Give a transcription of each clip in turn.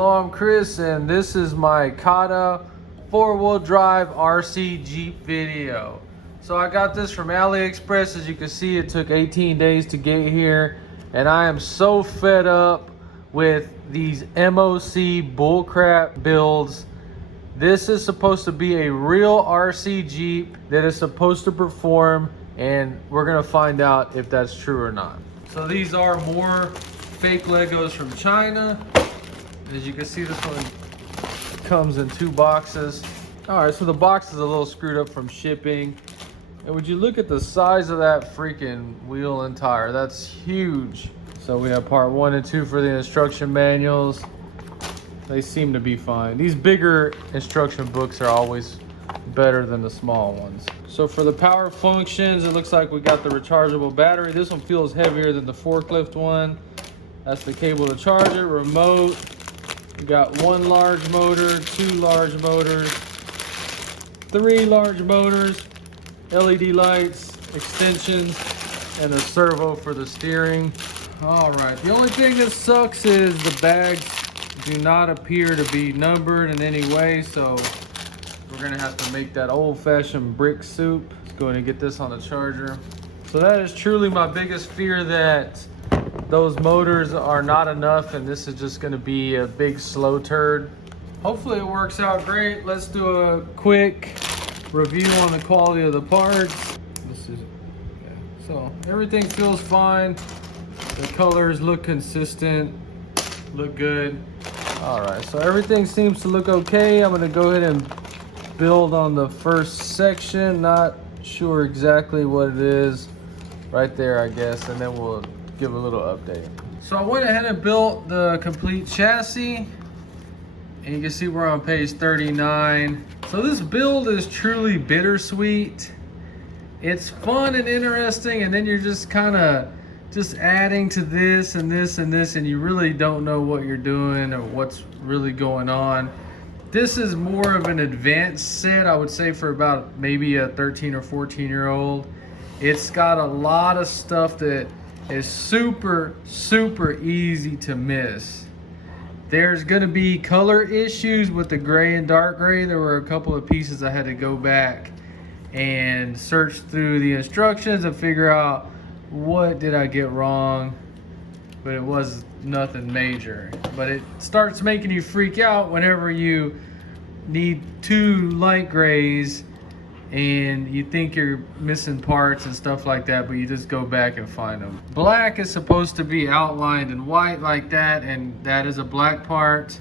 Hello, I'm Chris, and this is my CADA 4-wheel drive RC Jeep video. So I got this from AliExpress. As you can see, it took 18 days to get here, and I am so fed up with these MOC bullcrap builds. This is supposed to be a real RC Jeep that is supposed to perform, and we're gonna find out if that's true or not. So these are more fake Legos from China. As you can see, this one comes in 2 boxes. All right, so the box is a little screwed up from shipping. And would you look at the size of that freaking wheel and tire? That's huge. So we have part 1 and 2 for the instruction manuals. They seem to be fine. These bigger instruction books are always better than the small ones. So for the power functions, it looks like we got the rechargeable battery. This one feels heavier than the forklift one. That's the cable to charge it, remote. We got 1 large motor, 2 large motors, 3 large motors, LED lights, extensions, and a servo for the steering. All right, the only thing that sucks is the bags do not appear to be numbered in any way, so we're gonna have to make that old-fashioned brick soup. Let's go ahead and get this on the charger. So that is truly my biggest fear, that those motors are not enough and this is just going to be a big slow turd. Hopefully it works out great. Let's do a quick review on the quality of the parts. So everything feels fine. The colors look consistent, look good. All right, so everything seems to look okay. I'm going to go ahead and build on the first section. Not sure exactly what it is. Right there, I guess, and then we'll give a little update. So I went ahead and built the complete chassis, and you can see we're on page 39. So this build is truly bittersweet. It's fun and interesting, and then you're just kind of just adding to this and this and this, and you really don't know what you're doing or what's really going on. This is more of an advanced set, I would say, for about maybe a 13 or 14-year-old. It's got a lot of stuff that is super easy to miss. There's gonna be color issues with the gray and dark gray. There were a couple of pieces I had to go back and search through the instructions and figure out what did I get wrong, but it was nothing major. But it starts making you freak out whenever you need 2 light grays and you think you're missing parts and stuff like that, but you just go back and find them. Black is supposed to be outlined in white like that, and that is a black part.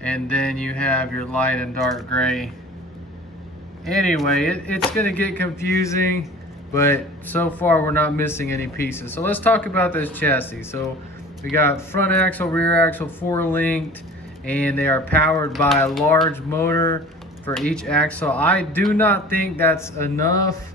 And then you have your light and dark gray. Anyway, it's gonna get confusing, but so far we're not missing any pieces. So let's talk about this chassis. So we got front axle, rear axle, 4-linked, and they are powered by a large motor for each axle. I do not think that's enough,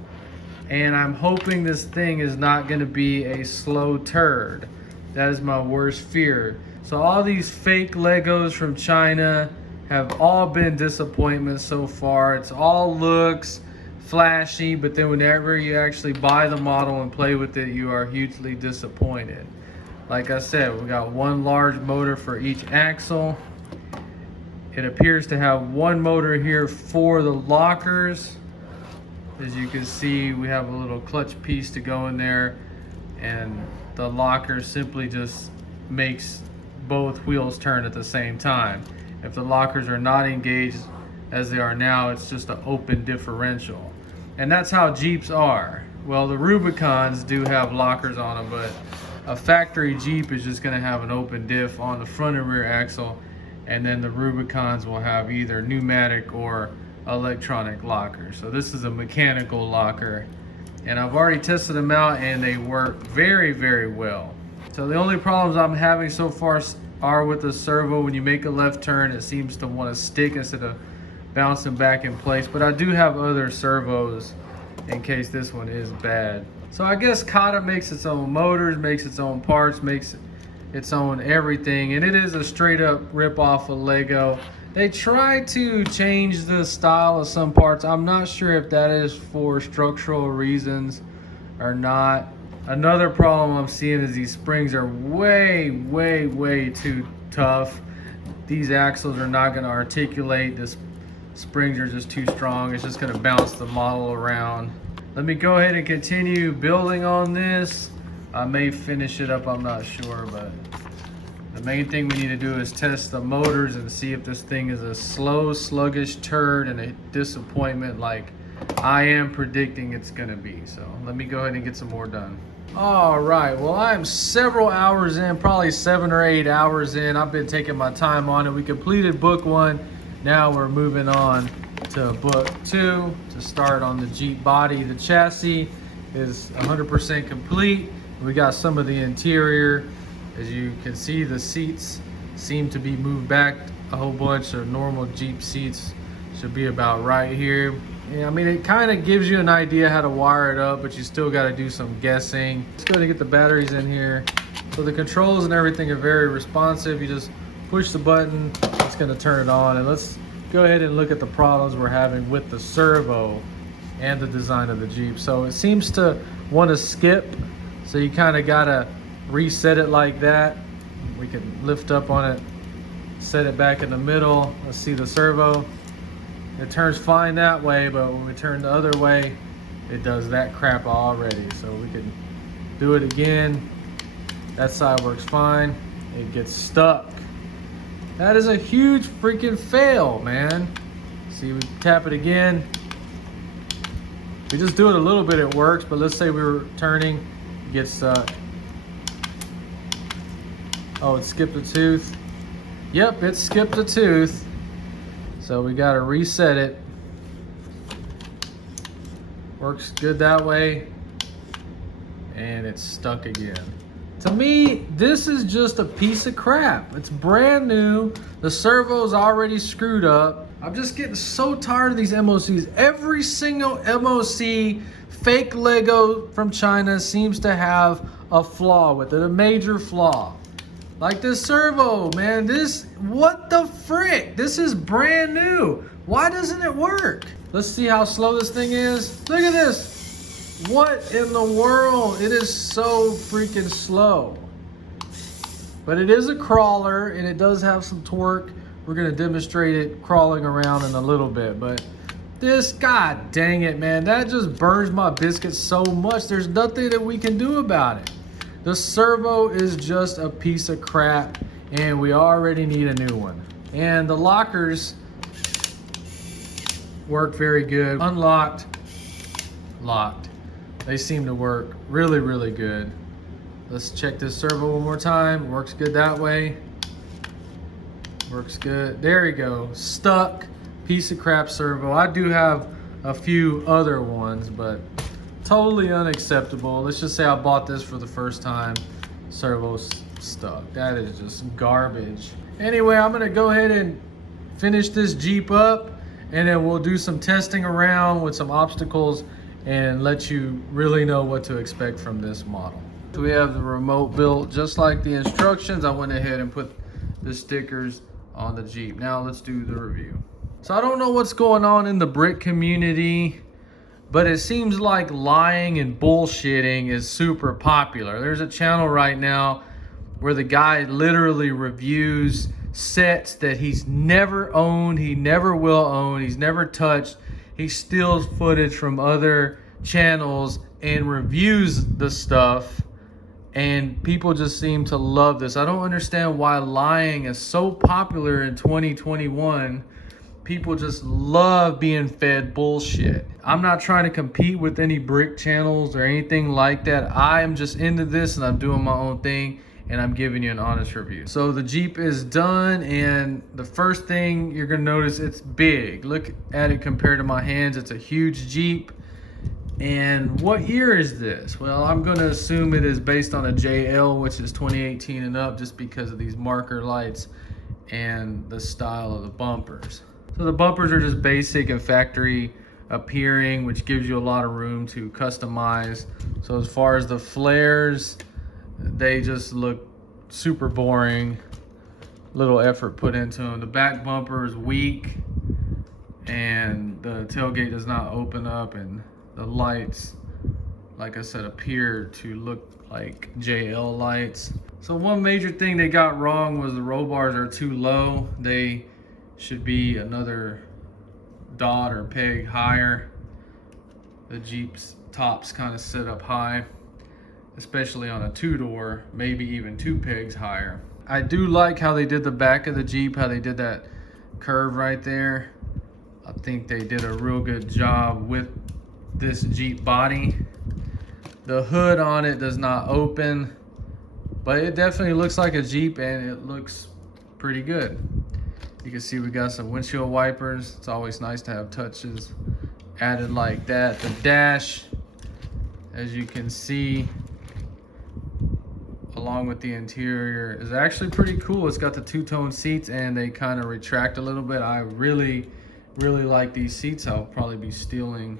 and I'm hoping this thing is not going to be a slow turd. That is my worst fear. So all these fake Legos from China have all been disappointments so far. It's all looks flashy, but then whenever you actually buy the model and play with it, you are hugely disappointed. Like I said, we got 1 large motor for each axle. It appears to have 1 motor here for the lockers. As you can see, we have a little clutch piece to go in there, and the locker simply just makes both wheels turn at the same time. If the lockers are not engaged as they are now, it's just an open differential. And that's how Jeeps are. Well, the Rubicons do have lockers on them, but a factory Jeep is just gonna have an open diff on the front and rear axle, and then the Rubicons will have either pneumatic or electronic lockers. So this is a mechanical locker, and I've already tested them out and they work very well. So the only problems I'm having so far are with the servo. When you make a left turn, it seems to want to stick instead of bouncing back in place, but I do have other servos in case this one is bad. So I guess CADA makes its own motors, makes its own parts, makes its own everything, and it is a straight up rip off of Lego. They try to change the style of some parts. I'm not sure if that is for structural reasons or not. Another problem I'm seeing is these springs are way too tough. these axles are not going to articulate. This springs are just too strong. It's just going to bounce the model around. Let me go ahead and continue building on this. I may finish it up, I'm not sure, but the main thing we need to do is test the motors and see if this thing is a slow, sluggish turd and a disappointment like I am predicting it's gonna be. So let me go ahead and get some more done. All right, well, I'm several hours in, probably 7 or 8 hours in. I've been taking my time on it. We completed book 1. Now we're moving on to book 2 to start on the Jeep body. The chassis is 100% complete. We got some of the interior. As you can see, the seats seem to be moved back a whole bunch. So normal Jeep seats should be about right here. Yeah, I mean, it kind of gives you an idea how to wire it up, but you still got to do some guessing. Let's go ahead and get the batteries in here. So the controls and everything are very responsive. You just push the button, it's going to turn it on. And let's go ahead and look at the problems we're having with the servo and the design of the Jeep. So it seems to want to skip. So you kind of got to reset it like that. We can lift up on it, set it back in the middle. Let's see the servo. It turns fine that way, but when we turn the other way, it does that crap already. So we can do it again. That side works fine. It gets stuck. That is a huge freaking fail, man. See, we tap it again. We just do it a little bit, it works, but let's say we were turning, it gets stuck. Oh, it skipped a tooth. Yep, it skipped a tooth. So we gotta reset it. Works good that way. And it's stuck again. To me, this is just a piece of crap. It's brand new. The servo's already screwed up. I'm just getting so tired of these MOCs. Every single MOC fake Lego from China seems to have a flaw with it, a major flaw. Like this servo, man, what the frick? This is brand new. Why doesn't it work? Let's see how slow this thing is. Look at this. What in the world? It is so freaking slow. But it is a crawler and it does have some torque. We're gonna demonstrate it crawling around in a little bit, but this, god dang it, man, that just burns my biscuits so much. There's nothing that we can do about it. The servo is just a piece of crap and we already need a new one. And the lockers work very good. Unlocked, locked. They seem to work really, really good. Let's check this servo one more time. Works good that way. Works good. There you go. Stuck. Piece of crap servo. I do have a few other ones, but totally unacceptable. Let's just say I bought this for the first time. Servo's stuck. That is just garbage. Anyway, I'm gonna go ahead and finish this Jeep up and then we'll do some testing around with some obstacles and let you really know what to expect from this model. So we have the remote built just like the instructions. I went ahead and put the stickers on the Jeep. Now let's do the review. So I don't know what's going on in the brick community, but it seems like lying and bullshitting is super popular. There's a channel right now where the guy literally reviews sets that he's never owned, he never will own, he's never touched. He steals footage from other channels and reviews the stuff, and people just seem to love this. I don't understand why lying is so popular in 2021. People just love being fed bullshit. I'm not trying to compete with any brick channels or anything like that. I am just into this and I'm doing my own thing and I'm giving you an honest review. So the Jeep is done, and the first thing you're gonna notice, it's big. Look at it compared to my hands. It's a huge Jeep. And what year is this? Well, I'm gonna assume it is based on a JL, which is 2018 and up, just because of these marker lights and the style of the bumpers. So the bumpers are just basic and factory appearing, which gives you a lot of room to customize. So as far as the flares, they just look super boring. Little effort put into them. The back bumper is weak and the tailgate does not open up, and the lights, like I said, appear to look like JL lights. So one major thing they got wrong was the roll bars are too low. They should be another dot or peg higher. The Jeep's tops kind of sit up high, especially on a two-door, maybe even 2 pegs higher. I do like how they did the back of the Jeep, how they did that curve right there. I think they did a real good job with this Jeep body. The hood on it does not open, but it definitely looks like a Jeep and it looks pretty good. You can see we got some windshield wipers. It's always nice to have touches added like that. The dash, as you can see, along with the interior, is actually pretty cool. It's got the two-tone seats and they kind of retract a little bit. I really like these seats. I'll probably be stealing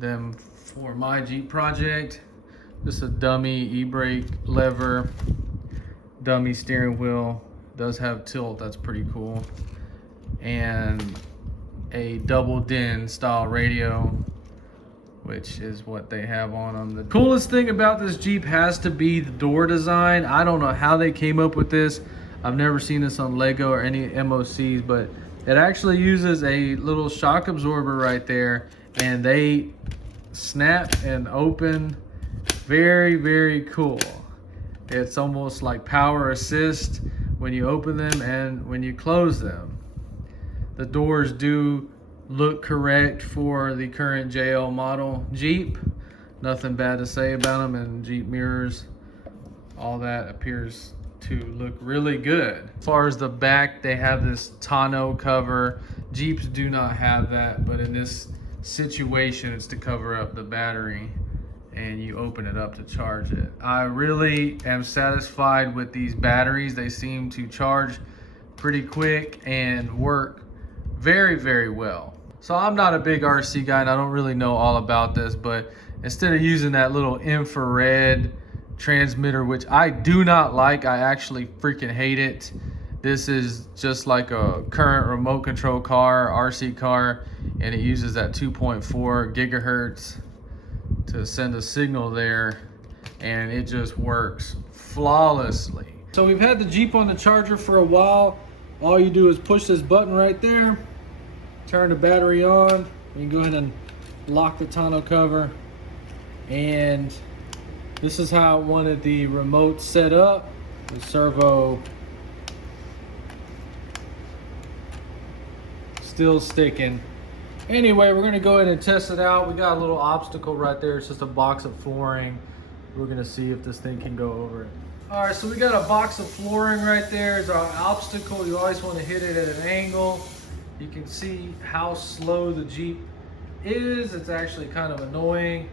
them for my Jeep project. This is a dummy e-brake lever, dummy steering wheel, does have tilt, that's pretty cool, and a double DIN style radio, which is what they have on them. The coolest thing about this Jeep has to be the door design. I don't know how they came up with this. I've never seen this on Lego or any MOCs, but it actually uses a little shock absorber right there, and they snap and open. Very cool. It's almost like power assist when you open them and when you close them. The doors do look correct for the current JL model Jeep. Nothing bad to say about them, and Jeep mirrors, all that appears to look really good. As far as the back, they have this tonneau cover. Jeeps do not have that, but in this situation, it's to cover up the battery and you open it up to charge it. I really am satisfied with these batteries. They seem to charge pretty quick and work very well. So I'm not a big RC guy and I don't really know all about this, but instead of using that little infrared transmitter, which I do not like, I actually freaking hate it. This is just like a current remote control car, RC car, and it uses that 2.4 gigahertz to send a signal there, and it just works flawlessly. So we've had the Jeep on the charger for a while. All you do is push this button right there, turn the battery on, you can go ahead and lock the tonneau cover, and this is how I wanted the remote set up. The servo still sticking. Anyway, we're gonna go ahead and test it out. We got a little obstacle right there. It's just a box of flooring. We're gonna see if this thing can go over it. All right, so we got a box of flooring right there. It's our obstacle. You always wanna hit it at an angle. You can see how slow the Jeep is. It's actually kind of annoying,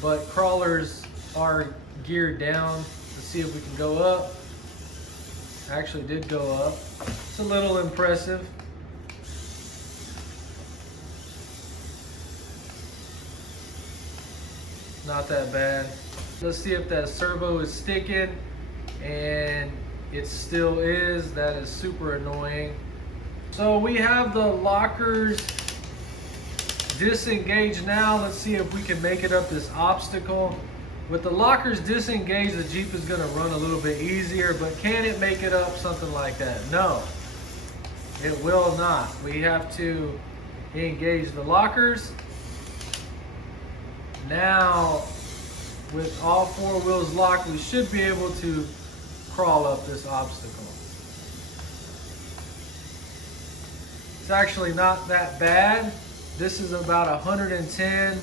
but crawlers are geared down. Let's see if we can go up. Actually did go up. It's a little impressive. Not that bad. Let's see if that servo is sticking, and it still is. That is super annoying. So we have the lockers disengaged now. Let's see if we can make it up this obstacle. With the lockers disengaged, the Jeep is gonna run a little bit easier, but can it make it up something like that? No, it will not. We have to engage the lockers. Now, with all 4 wheels locked, we should be able to crawl up this obstacle. It's actually not that bad. This is about $110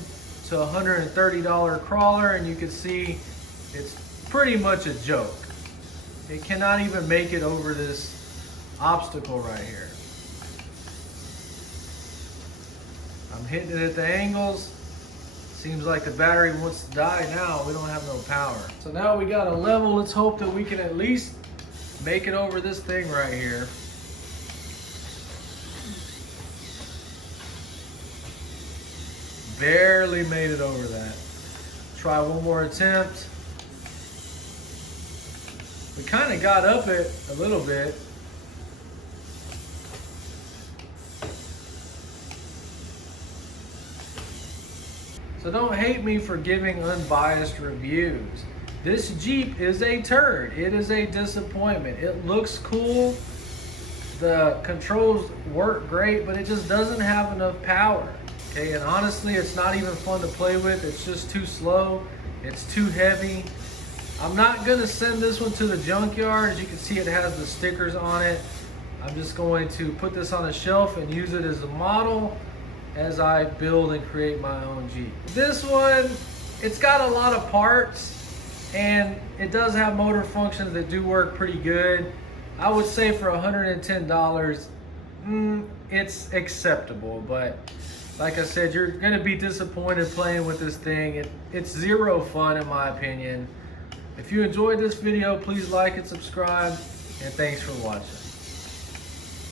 to $130 crawler, and you can see it's pretty much a joke. It cannot even make it over this obstacle right here. I'm hitting it at the angles. Seems like the battery wants to die now. We don't have no power. So now we got a level. Let's hope that we can at least make it over this thing right here. Barely made it over that. Try one more attempt. We kind of got up it a little bit. So don't hate me for giving unbiased reviews. This Jeep is a turd. It is a disappointment. It looks cool. The controls work great, but it just doesn't have enough power. Okay, and honestly, it's not even fun to play with. It's just too slow. It's too heavy. I'm not gonna send this one to the junkyard. As you can see, it has the stickers on it. I'm just going to put this on a shelf and use it as a model as I build and create my own Jeep. This one, it's got a lot of parts and it does have motor functions that do work pretty good. I would say for $110, it's acceptable, but like I said, you're gonna be disappointed playing with this thing. It's zero fun in my opinion. If you enjoyed this video, please like and subscribe, and thanks for watching.